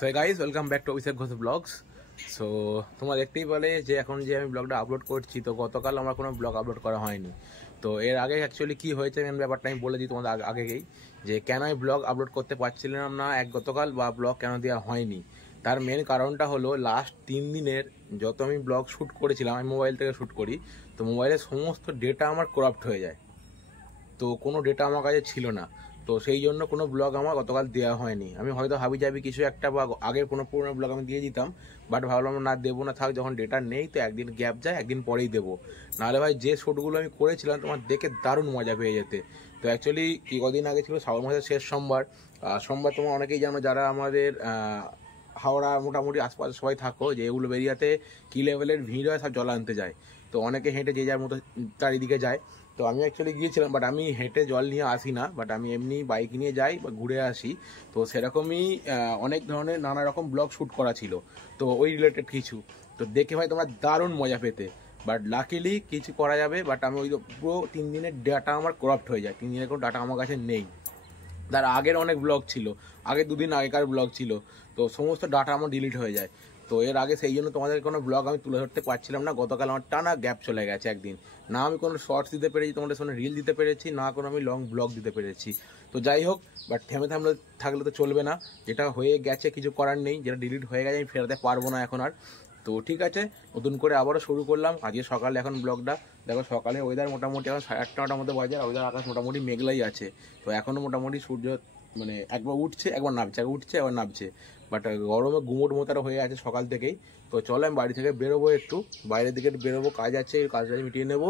So guys welcome back to Abhishek Ghosh vlogs. So তোমরা দেখতেই পেলে যে এখন যে আমি ব্লগটা আপলোড করছি, তো গতকাল আমার কোনো ব্লগ আপলোড করা হয়নি। তো এর আগে অ্যাকচুয়ালি কী হয়েছে মেন ব্যাপারটা আমি বলে দিই তোমাদের আগেই, যে কেন আমি ব্লগ আপলোড করতে পারছিলাম না গতকাল, বা ব্লগ কেন দেওয়া হয়নি। তার মেন কারণটা হলো লাস্ট 3 দিনের যত আমি ব্লগ শ্যুট করেছিলাম, আমি মোবাইল থেকে শ্যুট করি, তো মোবাইলের সমস্ত ডেটা আমার করাপ্ট হয়ে যায়। তো কোনো ডেটা আমার কাছে ছিল না, তো সেই জন্য কোনো ব্লগ আমার গতকাল দেওয়া হয়নি। আমি হয়তো হাবি যাবি কিছু একটা বা আগের কোনো পুরোনো ব্লগ আমি দিয়ে দিতাম, বাট ভাবলাম না দেবো না, থাক, যখন ডেটা নেই তো একদিন গ্যাপ যায়, একদিন পরেই দেবো। নাহলে ভাই যে শ্যুটগুলো আমি করেছিলাম তোমার দেখে দারুণ মজা পেয়ে যেতে। তো অ্যাকচুয়ালি কি কদিন আগে ছিল শ্রাবণ মাসের শেষ সোমবার। সোমবার তোমরা অনেকেই জানো যারা আমাদের হাওড়া মোটামুটি আশপাশে সবাই থাকো, যে উলুবেড়িয়াতে কী লেভেলের ভিড় হয়, সব জল আনতে যায়। তো অনেকে হেঁটে যে যার মতো চারিদিকে যায়। তো আমি অ্যাকচুয়ালি গিয়েছিলাম, বাট আমি হেঁটে জল নিয়ে আসি না, বাট আমি এমনি বাইক নিয়ে যাই বা ঘুরে আসি। তো সেরকমই অনেক ধরনের নানা রকম ব্লগ শ্যুট করা ছিল, তো ওই রিলেটেড কিছু। তো দেখে ভাই তোমরা দারুণ মজা পেতে, বাট লাকিলি কিছু করা যাবে। বাট আমি ওই পুরো 3 দিনের ডাটা আমার করাপ্ট হয়ে যায়। 3 দিনের কোনো ডাটা আমার কাছে নেই। তার আগের অনেক ব্লগ ছিল, আগে 2 দিন আগেকার ব্লগ ছিল, তো সমস্ত ডাটা আমার ডিলিট হয়ে যায়। তো এর আগে সেই জন্য তোমাদের কোনো ব্লগ আমি তুলে ধরতে পারছিলাম না। গতকাল আমার টানা গ্যাপ চলে গেছে একদিন, না আমি কোনো শর্টস দিতে পেরেছি তোমাদের সামনে, রিল দিতে পেরেছি, না কোনো আমি লং ব্লগ দিতে পেরেছি। তো যাই হোক, বাট থেমে থাকলে তো চলবে না। যেটা হয়ে গেছে কিছু করার নেই, যেটা ডিলিট হয়ে গেছে আমি ফেরাতে পারবো না এখন আর। তো ঠিক আছে, নতুন করে আবারও শুরু করলাম আজকে সকালে। এখন ব্লগটা দেখো, সকালে ওয়েদার মোটামুটি এখন 8:30-9টার মধ্যে বাজে, আর ওয়েদার আকাশ মোটামুটি মেঘলাই আছে। তো এখনও মোটামুটি সূর্য মানে একবার উঠছে একবার নামছে, একবার উঠছে একবার নামছে, বাট গরমে গুমোট মোতারা হয়ে আছে সকাল থেকেই। তো চলো আমি বাড়ি থেকে বেরোবো, একটু বাইরের দিকে বেরোবো, কাজ আছে, কাজটা মিটিয়ে নেবো।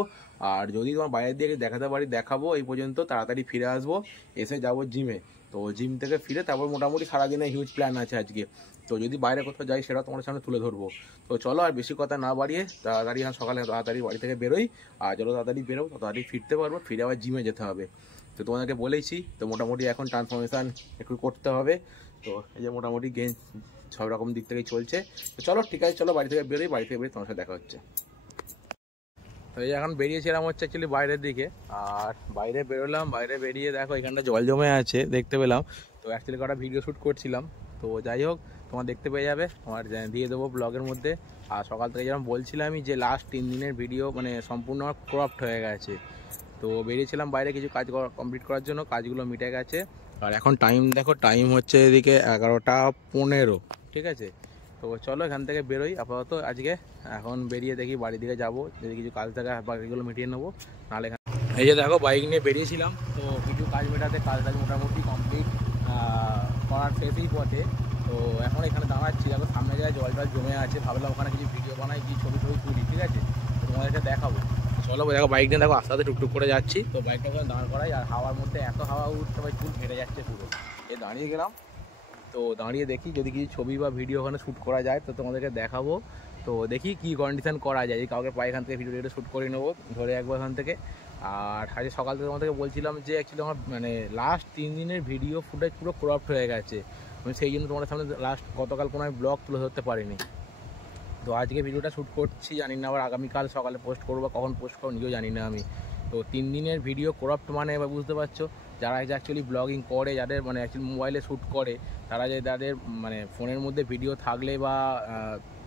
আর যদি তোমার বাইরের দিকে দেখাতে পারি দেখাবো, এই পর্যন্ত তাড়াতাড়ি ফিরে আসবো, এসে যাবো জিমে। তো জিম থেকে ফিরে তারপর মোটামুটি সারাদিনে হিউজ প্ল্যান আছে আজকে। তো যদি বাইরে কোথাও যাই সেটা তোমার সামনে তুলে ধরবো। তো চলো আর বেশি কথা না বাড়িয়ে তাড়াতাড়ি সকালে তাড়াতাড়ি বাড়ি থেকে বেরোই। আর যত তাড়াতাড়ি বেরোবো তত তাড়াতাড়ি ফিরতে পারবো, ফিরে আবার জিমে যেতে হবে। তো তোমাদেরকে বলেইছি, তো মোটামুটি এখন ট্রান্সফরমেশান একটু করতে হবে। তো এই যে মোটামুটি গেম সব রকম দিক থেকেই চলছে। তো চলো ঠিক আছে, চলো বাড়ি থেকে বেরোই, বাড়ি থেকে বেরিয়ে তোমার সাথে দেখা হচ্ছে। তো এই এখন বেরিয়েছিলাম হচ্ছে অ্যাকচুয়ালি বাইরের দিকে, আর বাইরে বেরোলাম, বাইরে বেরিয়ে দেখো এখানটা জল জমে আছে দেখতে পেলাম। তো অ্যাকচুয়ালি কটা ভিডিও শ্যুট করছিলাম। তো যাই হোক, তোমার দেখতে পেয়ে যাবে, তোমার দিয়ে দেবো ব্লগের মধ্যে। আর সকাল থেকে যেমন বলছিলামই যে লাস্ট 3 দিনের ভিডিও মানে সম্পূর্ণ ক্রপড হয়ে গেছে। তো বেরিয়েছিলাম বাইরে কিছু কাজ কমপ্লিট করার জন্য, কাজগুলো মিটে গেছে। আর এখন টাইম দেখো, টাইম হচ্ছে এদিকে 11:15, ঠিক আছে। তো চলো এখান থেকে বেরোই আপাতত আজকে। এখন বেরিয়ে দেখি বাড়ির দিকে যাবো, যদি কিছু কাজ থাকে বাকিগুলো মিটিয়ে নেবো, নাহলে এই যে দেখো বাইক নিয়ে বেরিয়েছিলাম। তো কিছু কাজ মেটাতে কাজ মোটামুটি কমপ্লিট করার শেষেই পথে। তো এখন এখানে দাঁড়াচ্ছি, দেখো সামনে জায়গায় জল জমে আছে, ভাবলাম ওখানে কিছু ভিডিও বানাই, কিছু ছবি তুলি, ঠিক আছে, তোমাদেরকে দেখাবো। চলো দেখো বাইক নিয়ে দেখো আস্তে আস্তে টুকটুক করে যাচ্ছি। তো বাইকটা ওখানে দাঁড় করাই, আর হাওয়ার মধ্যে এত হাওয়া উঠছে ভাই, চুল ফেটে যাচ্ছে পুরো। এ দাঁড়িয়ে গেলাম, তো দাঁড়িয়ে দেখি যদি কিছু ছবি বা ভিডিও ওখানে শ্যুট করা যায় তো তোমাদেরকে দেখাবো। তো দেখি কি কন্ডিশন করা যায়, কাউকে পাই এখান থেকে ভিডিও শ্যুট করে নেবো ধরে একবার এখান থেকে। আর আজকে সকাল থেকে তোমাদেরকে বলছিলাম যে অ্যাকচুয়ালি আমার মানে লাস্ট 3 দিনের ভিডিও ফুটেজ পুরো ক্রপড হয়ে গেছে। আমি সেই জন্য তোমাদের সামনে লাস্ট গতকাল কোনো আমি ব্লগ তুলে ধরতে পারিনি। তো আজকে ভিডিওটা শ্যুট করছি, জানি না আবার আগামীকাল সকালে পোস্ট করবো, কখন পোস্ট করবো নিজেও জানি না আমি। তো 3 দিনের ভিডিও করাপ্ট মানে এবার বুঝতে পারছো, যারা অ্যাকচুয়ালি ব্লগিং করে, যাদের মানে অ্যাকচুয়ালি মোবাইলে শ্যুট করে, তারা যে তাদের মানে ফোনের মধ্যে ভিডিও থাকলে বা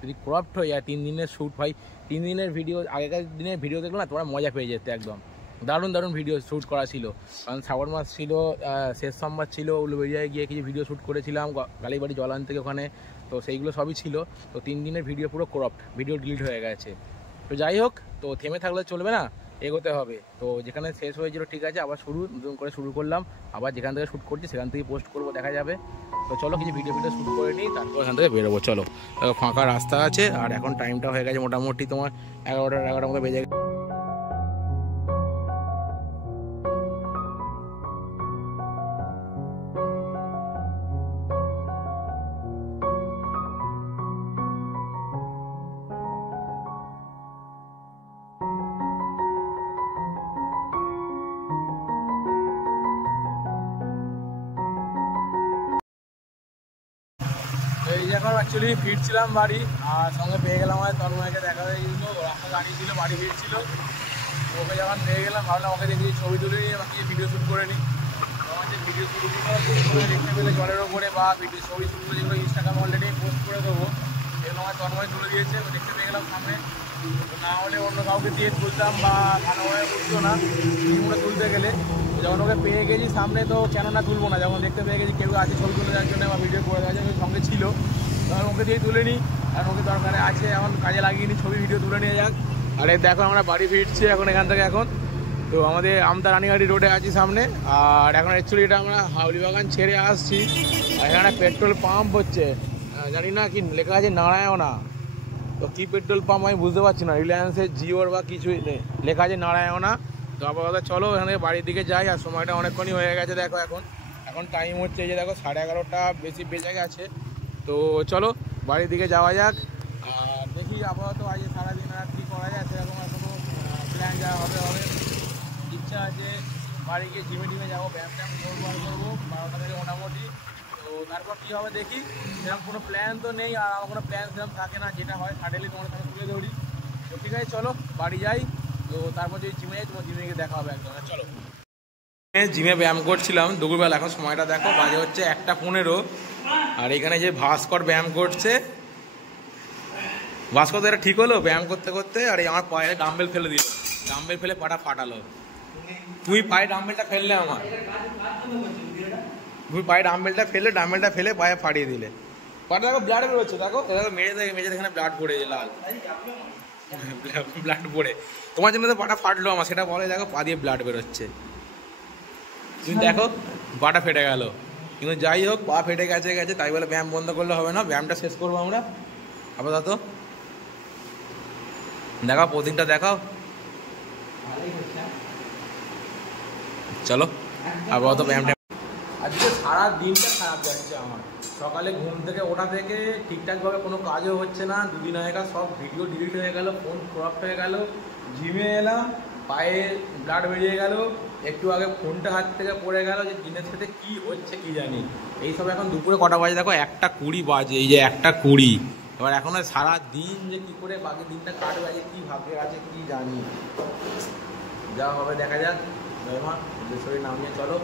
যদি করাপ্ট হয়ে যায় 3 দিনের শ্যুট, ভাই 3 দিনের ভিডিও, আগেকার দিনের ভিডিও দেখলে না তোমরা মজা পেয়ে যেতে একদম। দারুণ ভিডিও শ্যুট করা ছিল, কারণ শ্রাবণ মাস ছিল, শেষ সোমবার ছিল, উলুবেড়িয়ায় গিয়ে কিছু ভিডিও শ্যুট করেছিলাম কালীবাড়ি জলান থেকে ওখানে। তো সেইগুলো সবই ছিল। তো 3 দিনের ভিডিও পুরো করাপ্ট, ভিডিও ডিলিট হয়ে গেছে। তো যাই হোক, তো থেমে থাকলে চলবে না, এগোতে হবে। তো যেখানে শেষ হয়েছিল ঠিক আছে, আবার নতুন করে শুরু করলাম, আবার যেখান থেকে শ্যুট করছি সেখান থেকে পোস্ট করবো, দেখা যাবে। তো চলো কিছু ভিডিও শ্যুট করে নিই, তারপর এখান থেকে বেরোবো। চলো, ফাঁকা রাস্তা আছে, আর এখন টাইমটা হয়ে গেছে মোটামুটি তোমার 11টার মতো বেজে গেছে। এই যে এখন অ্যাকচুয়ালি ফিরছিলাম বাড়ি, আর সঙ্গে পেয়ে গেলাম আমার তন্ময়কে, দেখা হয়ে গেছিলো, রাস্তা দাঁড়িয়ে ছিল, বাড়ি ফিরছিল। ওকে যখন পেয়ে গেলাম ভাবলাম ওকে দেখি ছবি তুলে নিই, বাকি ভিডিও শ্যুট করে নিই। আমার যে ভিডিও শ্যুটগুলো দেখতে পেলে জলের ওপরে বা ভিডিও ছবি শ্যুটগুলো যেগুলো ইনস্টাগ্রামে অলরেডি আমার তন্ময় তুলে দিয়েছে, দেখতে পেয়ে গেলাম সামনে। না হলে অন্য কাউকে দিয়ে তুলতাম বা ভালোভাবে বুঝতো না জিমে তুলতে গেলে। যখন ওকে পেয়ে গেছি সামনে তো কেন না তুলবো না, যখন দেখতে পেয়ে গেছি কেউ আছে ছবি তুলে দেওয়ার জন্য বা ভিডিও করে দেওয়ার জন্য সঙ্গে ছিল, তখন ওকে দিয়েই তুলে নিই। আর ওকে দরকারে আছে এখন কাজে লাগিয়ে নিই, ছবি ভিডিও তুলে নিয়ে যাক। আর দেখো আমরা বাড়ি ফিরছি এখন এখান থেকে। এখন তো আমাদের আমতা রানীহাটি রোডে আছি সামনে। আর এখন অ্যাকচুয়ালি এটা আমরা হাওড়ি বাগান ছেড়ে আসছি। আর এখানে পেট্রোল পাম্প হচ্ছে, জানি না কি লেখা আছে নারায়ণা, তো কী পেট্রোল পাম্প আমি বুঝতে পারছি না, রিলায়েন্সের জিওর বা কিছুই নেই, লেখা আছে নারায়ণা। তো আপাতত চলো এখান থেকে বাড়ির দিকে যাই। আর সময়টা অনেকক্ষণই হয়ে গেছে দেখো, এখন টাইম হচ্ছে এই যে দেখো 11:30 বেশি বেজে গেছে। তো চলো বাড়ির দিকে যাওয়া যাক। আর দেখি আপাতত আজ সারাদিন আর কী করা যায়, সেরকম আর কোনো প্ল্যান যা হবে হবে। ইচ্ছা আছে বাড়ি গিয়ে জিমে যাবো, ব্যায়াম করবো 12টা থেকে মোটামুটি। তো তারপর কী হবে দেখি, সেরকম কোনো প্ল্যান তো নেই, আর আমার কোনো প্ল্যান সেরকম থাকে না, যেটা হয় সাডেনলি তোমার সাথে তুলে ধরি। তো ঠিক আছে চলো বাড়ি যাই। তো তারপর যদি জিমে যাই তোমার জিমে গিয়ে দেখা হবে একদম। চলো জিমে ব্যায়াম করছিলাম দুপুরবেলা, এখন সময়টা দেখো বাজে হচ্ছে 1:15। আর এখানে যে ভাস্কর ব্যায়াম করছে, ভাস্কর তো এটা ঠিক হলো ব্যায়াম করতে করতে। আর এই আমার পায়ে ডাম্বেল ফেলে দিল, ডাম্বেল ফেলে পাটা ফাটালো। তুই পায়ে ডাম্বেলটা ফেললে আমার, তুমি পায়ে ডাম্বেলটা ফেলে পায়ে ফাটিয়ে দিলে। পাটা দেখো ব্লাড বেরোচ্ছে, দেখো দেখো মেঝে এখানে ব্লাড পড়েছে, লাল ব্লাড পড়ে। তোমার জন্য তো পাটা ফাটলো আমার, সেটা বলে দেখো পা দিয়ে ব্লাড বেরোচ্ছে। তুমি দেখো পাটা ফেটে গেল, কিন্তু যাই হোক পা ফেটে গেছে তাই বলে ব্যায়াম বন্ধ করলে হবে না, ব্যায়ামটা শেষ করবো আমরা আপাতত। দেখাও প্রতিদিনটা দেখাও, চলো আপাতত ব্যায়ামটা। আজকে সারা দিনটা খারাপ যাচ্ছে আমার। সকালে ঘুম থেকে ওঠা থেকে ঠিকঠাকভাবে কোনো কাজও হচ্ছে না, দুদিন আগেকার সব ভিডিও ডিলিট হয়ে গেল, ফোন ক্রপ হয়ে গেল। জিমে এলাম, পায়ে ব্লাড বেরিয়ে গেল, একটু আগে ফোনটা হাত থেকে পড়ে গেল, যে দিনের সাথে কী হচ্ছে কী জানি। এইসব এখন দুপুরে কটা বাজে দেখো, 1:20 বাজে, এই যে 1:20। এবার এখন সারা দিন যে কী করে বাকি দিনটা কাটবে, আজকে কী ভাগ্যে আছে কী জানি। যা হবে দেখা যাক, জয় মা, শরীর নামিয়ে চলো।